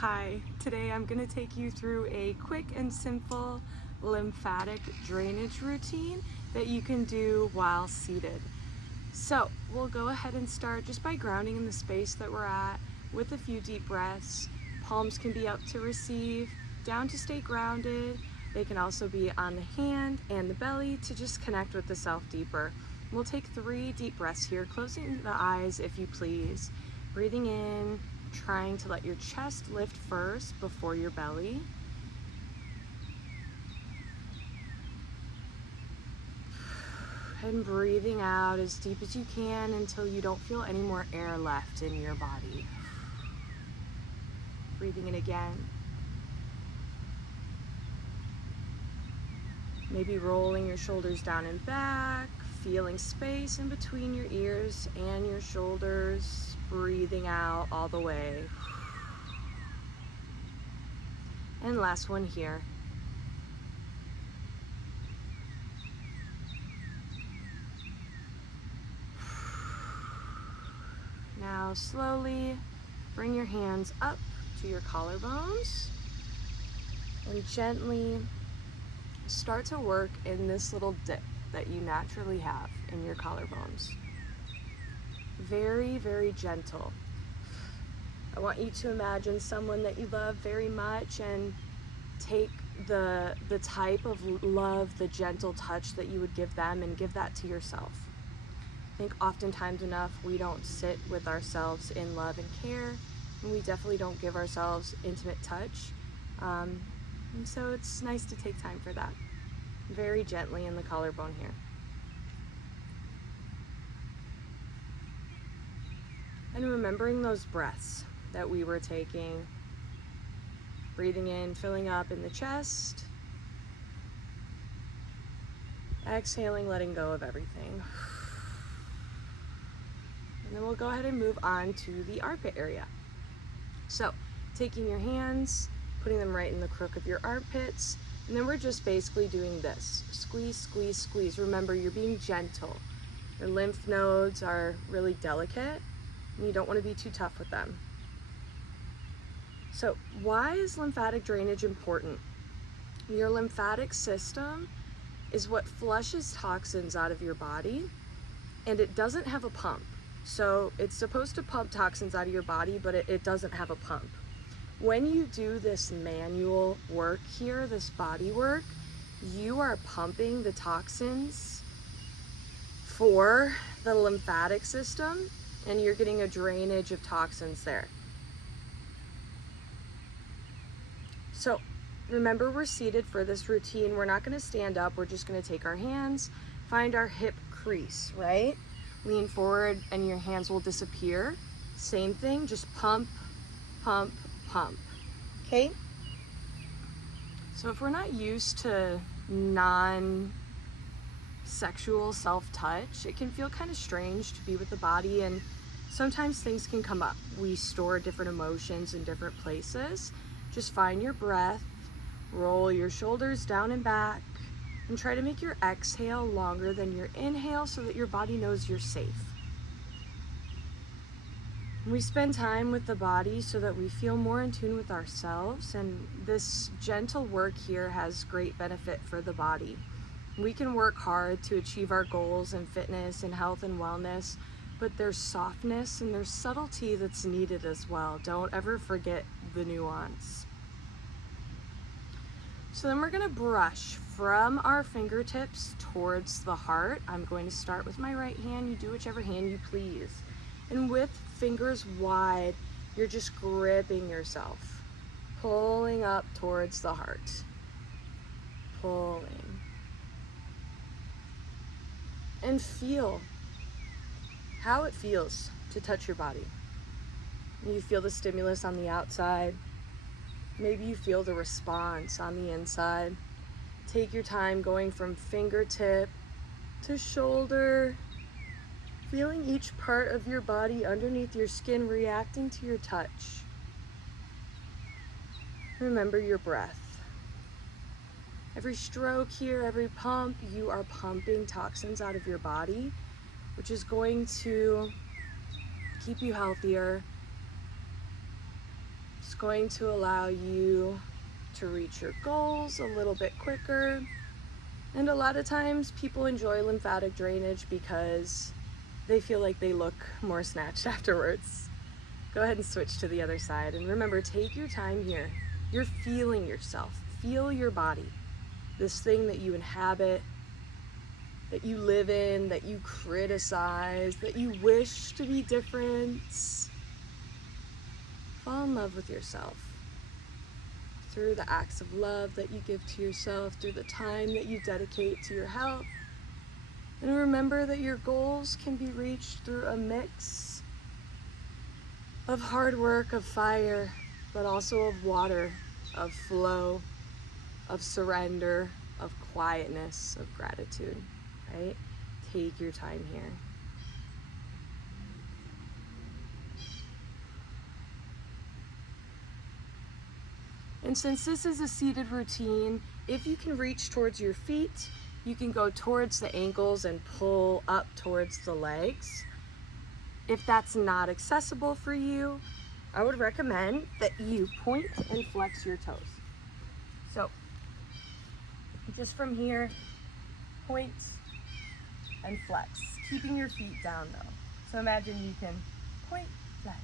Hi, today I'm going to take you through a quick and simple lymphatic drainage routine that you can do while seated. So we'll go ahead and start just by grounding in the space that we're at with a few deep breaths. Palms can be up to receive, down to stay grounded. They can also be on the hand and the belly to just connect with the self deeper. We'll take 3 deep breaths here, closing the eyes if you please. Breathing in, trying to let your chest lift first before your belly. And breathing out as deep as you can until you don't feel any more air left in your body. Breathing in again. Maybe rolling your shoulders down and back, feeling space in between your ears and your shoulders. Breathing out all the way. And last one here. Now slowly bring your hands up to your collarbones and gently start to work in this little dip that you naturally have in your collarbones. Very, very gentle. I want you to imagine someone that you love very much and take the type of love, the gentle touch that you would give them, and give that to yourself. I think oftentimes enough we don't sit with ourselves in love and care, and we definitely don't give ourselves intimate touch. And so it's nice to take time for that. Very gently in the collarbone here. And remembering those breaths that we were taking. Breathing in, filling up in the chest. Exhaling, letting go of everything. And then we'll go ahead and move on to the armpit area. So, taking your hands, putting them right in the crook of your armpits, and then we're just basically doing this. Squeeze, squeeze, squeeze. Remember, you're being gentle. Your lymph nodes are really delicate, and you don't want to be too tough with them. So, why is lymphatic drainage important? Your lymphatic system is what flushes toxins out of your body, and it doesn't have a pump. So it's supposed to pump toxins out of your body, but it doesn't have a pump. When you do this manual work here, this body work, you are pumping the toxins for the lymphatic system, and you're getting a drainage of toxins there. So remember, we're seated for this routine. We're not going to stand up. We're just going to take our hands, find our hip crease, right? Lean forward and your hands will disappear. Same thing, just pump, pump, pump. Okay? So if we're not used to non-sexual self-touch, it can feel kind of strange to be with the body, and sometimes things can come up. We store different emotions in different places. Just find your breath, roll your shoulders down and back, and try to make your exhale longer than your inhale so that your body knows you're safe. We spend time with the body so that we feel more in tune with ourselves, and this gentle work here has great benefit for the body. We can work hard to achieve our goals in fitness and health and wellness, but there's softness and there's subtlety that's needed as well. Don't ever forget the nuance. So then we're gonna brush from our fingertips towards the heart. I'm going to start with my right hand. You do whichever hand you please. And with fingers wide, you're just gripping yourself, pulling up towards the heart, pulling. And feel how it feels to touch your body. You feel the stimulus on the outside. Maybe you feel the response on the inside. Take your time going from fingertip to shoulder, feeling each part of your body underneath your skin reacting to your touch. Remember your breath. Every stroke here, every pump, you are pumping toxins out of your body, which is going to keep you healthier, going to allow you to reach your goals a little bit quicker. And a lot of times people enjoy lymphatic drainage because they feel like they look more snatched afterwards. Go ahead and switch to the other side. And remember, take your time here. You're feeling yourself. Feel your body. This thing that you inhabit, that you live in, that you criticize, that you wish to be different. Fall in love with yourself through the acts of love that you give to yourself, through the time that you dedicate to your health. And remember that your goals can be reached through a mix of hard work, of fire, but also of water, of flow, of surrender, of quietness, of gratitude, right? Take your time here. And since this is a seated routine, if you can reach towards your feet, you can go towards the ankles and pull up towards the legs. If that's not accessible for you, I would recommend that you point and flex your toes. So just from here, point and flex, keeping your feet down though. So imagine you can point, flex,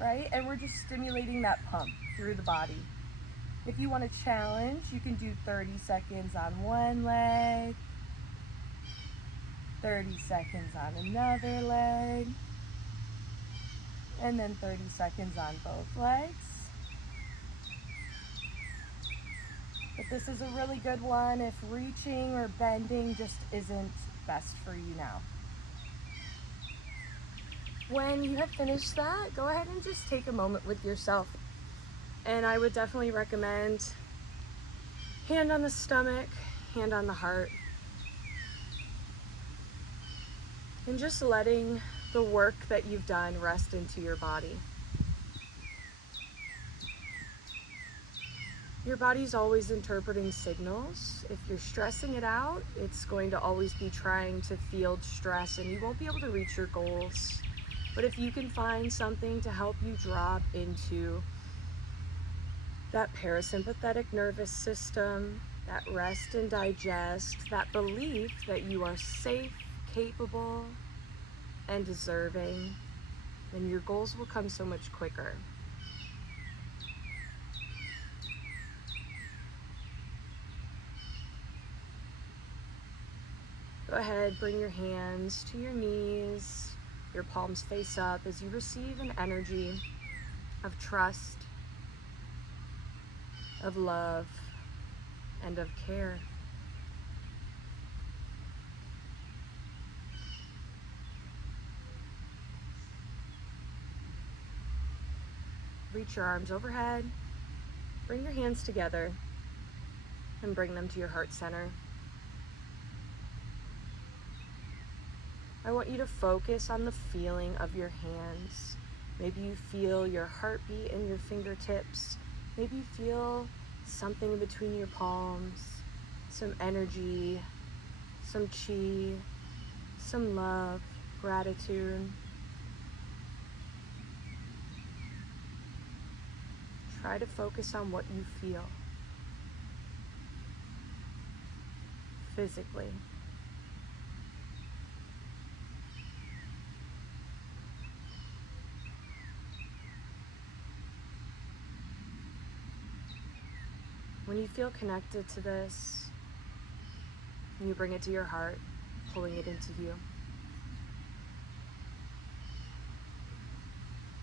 right? And we're just stimulating that pump through the body. If you want to challenge, you can do 30 seconds on one leg, 30 seconds on another leg, and then 30 seconds on both legs. But this is a really good one if reaching or bending just isn't best for you now. When you have finished that, go ahead and just take a moment with yourself. And I would definitely recommend hand on the stomach, hand on the heart, and just letting the work that you've done rest into your body. Your body's always interpreting signals. If you're stressing it out, it's going to always be trying to field stress and you won't be able to reach your goals. But if you can find something to help you drop into that parasympathetic nervous system, that rest and digest, that belief that you are safe, capable, and deserving, then your goals will come so much quicker. Go ahead, bring your hands to your knees, your palms face up as you receive an energy of trust, of love, and of care. Reach your arms overhead, bring your hands together, and bring them to your heart center. I want you to focus on the feeling of your hands. Maybe you feel your heartbeat in your fingertips. Maybe you feel something in between your palms, some energy, some chi, some love, gratitude. Try to focus on what you feel physically. When you feel connected to this, and you bring it to your heart, pulling it into you.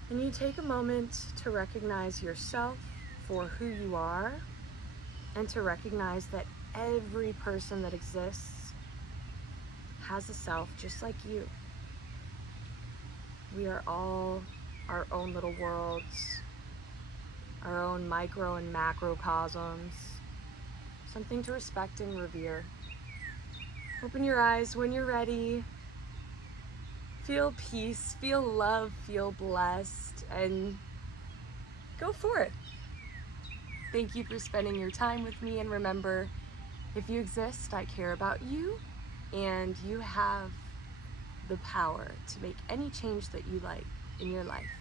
And you take a moment to recognize yourself for who you are, and to recognize that every person that exists has a self just like you. We are all our own little worlds, our own micro and macrocosms, something to respect and revere. Open your eyes when you're ready. Feel peace, feel love, feel blessed, and go for it. Thank you for spending your time with me, and remember, if you exist, I care about you, and you have the power to make any change that you like in your life.